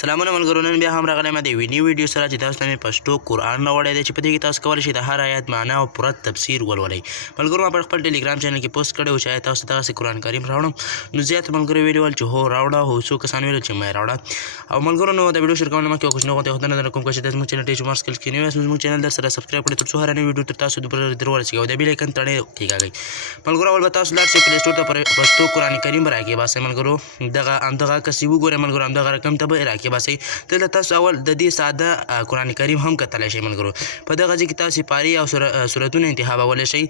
سلامونه ملګرو، نن بیا هم راغلی یم د یوې نوې ویډیو سره چې تاسو ته مې پښتو قرآن راوړی دی چې په دې کې تاسو کولی شئ د هر آیت معنا او پوره تفسیر ولولئ. ملګرو ما په خپل ټلیګرام چینل کې پوسټ کړی و چې آیا تاسو ته دغسې قرآن کریم راوړم، نو زیات ملګرو ویلي ول چې هو راوړه، خو څو کسان ویل چې مه یې راوړه. او ملګرو نو د ویډیو شروع کولو نه مخکې یو کوچنی غونډه یادونه در کوم چې د زموږ چینل ته چې مارس کلیک کړئ نوی یاست نو زموږ چینل در سره سبسکرایب کړئ تر څو هره نوې ویډیو تر تاسو د ورسېږي او د بیل ایکن تڼۍ کېکاږئ. ملګرو اول به تاسو لاړ شئ پلی سټور ته پښتو قرآن کریم به راکېباسئ. ملګرو همدغه کسې وګورئ ملګرو، همدغه رقم ته به یې راکېباسئ. دلته تاسو اول د دې ساده قرآن کریم هم کتلی شئ. ملګرو په دغه ځای کې تاسې پارې او سورتونه انتخابولی شئ.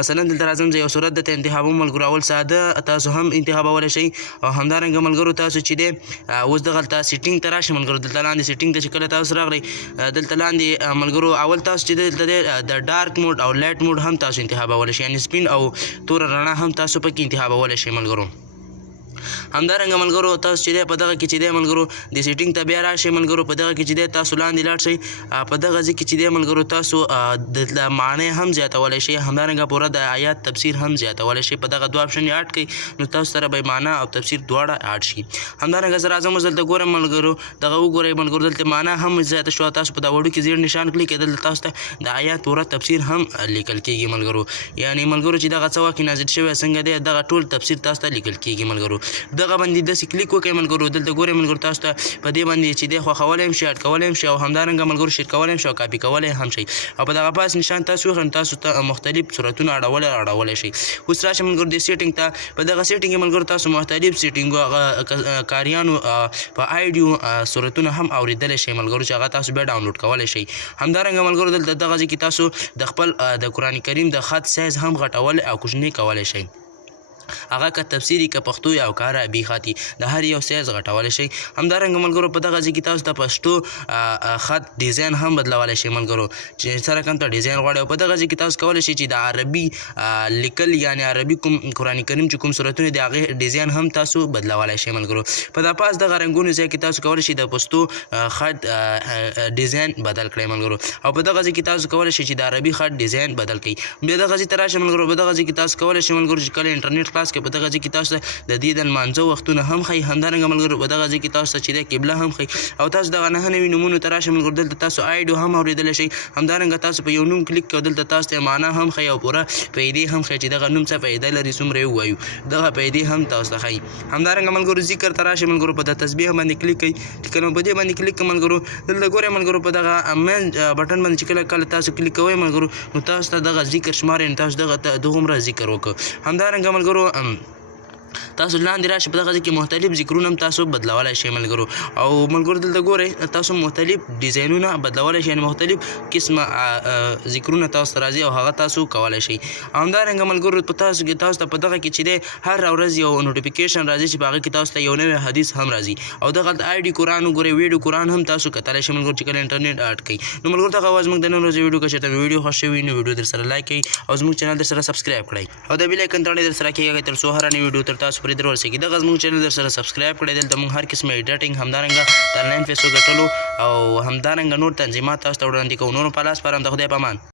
مثلا دلته راځم زه یو سورت درته انتخابوم ملګرو، اول ساده تاسو هم انتخابولی شئ. او همدارنګه ملګرو تاسو چې دی اوس دغلته سیټینګ ته راشئ ملګرو، دلته لاندې سیټینګ ته چې کله تاسو راغلئ دلته لاندې ملګرو اول تاسو چې دلته دی د ډارک موډ او لایټ موډ هم تاسو انتخابولی شئ، یعنې سپین او توره رڼا هم تاسو پکې انتخابولی شئ. ملګرو همدارنګه ملګرو تاسو چې دی په دغه کې چې دی ملګرو د سیټینګ ته بیا راشئ. ملګرو په دغه کې چې دی تاسو لاندې لاړ شئ، په دغه ځای کې چې دی ملګرو تاسو د معنی هم زیاتولی شئ، همدارنګه پوره د آیات تفسیر هم زیاتولی شئ. په دغه دوه آپشن یې اډ کړئ نو تاسو سره به معنا او تفسیر دواړه اډ شي. همدارنګه زه راځم اوس دلته ګورم ملګرو، دغه وګورئ ملګرو دلته معنا هم زیاته شوه. تاسو په دا وړو کې زیړ نشان کلیک کړئ، دلته تاسو ته د آیات پوره تفسیر هم لیکل کېږي. ملګرو یعنې ملګرو چې دغه څه وخت نازل شوی څنګه دی دغه ټول تفسیر تاسو ته لیکل کېږي. ملګرو دغه باندې داسې کلیک وکړئ ملګرو، دلته ګورئ ملګرو تاسو ته په دې باندې چې دی خوښولی هم شي، اډ کولی هم شي او همدارنګه ملګرو شیر کولی هم شي او کاپي کولی هم شي. او په دغه پاس نشان تاسو وخورئ نو تاسو ته مختلف صورتونه اړولی شئ. اوس راشئ ملګرو دې سیټینګ ته، په دغه سیټینګ کې ملګرو تاسو مختلف سیټینګو کاریانو په آیډیو صورتونه هم اورېدلی شئ ملګرو چې هغه تاسو بیا ډاونلوډ کولی شئ. همدارنګه ملګرو دلته دغه ځای کې تاسو د خپل د قرآن کریم د خط سایز هم غټولی او کوچنی کولی شئ، هغه که تفسیري که پښتو یا او که عربي خط د هر یو سایز غټولی شئ. همدارنګه ملګرو په دغه ځای کې تاسو د پښتو خط ډیزاین هم بدلولی شئ ملګرو، چې سره کوم ته ډیزاین غواړئ. او په دغه ځای کې تاسو کولی شئ چې د عربي لیکل یعنې عربي کوم قرآن کریم چې کوم صورتونه دي هغې ډیزاین هم تاسو بدلولی شئ. ملګرو په دا پاس دغه رنګونو ځای کې تاسو کولی شئ د پښتو خط ډیزاین بدل کړئ ملګرو. او په دغه ځای کې تاسو کولی شئ چې د عربي خط ډیزاین بدل کړئ. بیا دغه ځای ته راشئ ملګرو، په دغه ځای کې تاسو کولی شئ ملګرو چې کله انټرنیټ خلاص کړئ په دغه ځای کې تاسو ته د دې د لمانځه وختونه هم ښایي. همدارنګه ملګرو په دغه ځای کې تاسو ته چې دی قبله هم ښایي. او تاسو دغه 9 نوي نومونو ته راشئ ملګرو، دلته تاسو آیډیو هم اورېدلی شئ. همدارنګه تاسو په یو نوم کلیک کړئ، دلته تاسو ته معنا هم ښایي او پوره فایدې هم ښایي چې دغه نوم څه فایده لري، څومره یې ووایو دغه فایدې هم تاسو ته ښایي. همدارنګه ملګرو ذکر ته راشئ ملګرو، په د تسبیح باندې کلیک کړئ. چې کله په دې باندې کلیک کړئ ملګرو دلته ګورئ ملګرو په دغه مین بټن باندې چې کله تاسو کلیک کوئ ملګرو نو تاسو ته دغه ذکر شمارئ، نو تاسو دغومره ذکر وکړه. همدارنګه ملګرو تاسو لاندې راشئ، په دغه ځای کې مختلف ذکرونه هم تاسو بدلولی شئ ملګرو. او ملګرو دلته ګورئ تاسو مختلف ډیزاینونه بدلولی شئ، یعنې مختلف قسمه ذکرونه تاسو ته راځي او هغه تاسو کولی شئ. همدارنګه ملګرو په تاسو ته په دغه کې چې دی هر ورځ یو نوټیفیکیشن راځي چې په هغه کې تاسو ته یو نوی حدیث هم راځي. او دغلته آیډي قرآن وګورئ، ویډیو قرآن هم تاسو کتلی شئ ملګرو چې کله انټرنیټ اډ کړئ. نو ملګرو دغه وه زموږ د نن ورځې ویډیو که چېرته مې ویډیو خوښ شوي نو ویډیو در سره لایک کړئ او زموږ چینل در سره سبسکرایب کړئ او د بیل ایکن تڼۍ در سره کېږئ تر څو هره نوې ویډیو تر تاسو پورې در ورسېږي. دغه زموږ چینل در سره سبسکرایب کړئ، دلته موږ هر قسمه ایډیټینګ همدارنګه د آنلاین پیسو ګټلو او همدارنګه نور تنظیمات تاسو ته وړاندې کوو. نورو په لاس سپارم، د خدای په امان.